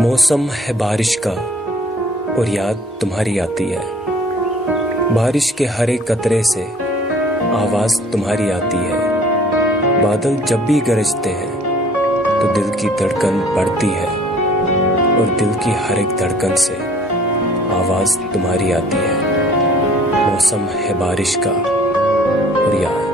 मौसम है बारिश का और याद तुम्हारी आती है। बारिश के हरे कतरे से आवाज तुम्हारी आती है। बादल जब भी गरजते हैं तो दिल की धड़कन बढ़ती है और दिल की हर एक धड़कन से आवाज तुम्हारी आती है। मौसम है बारिश का और याद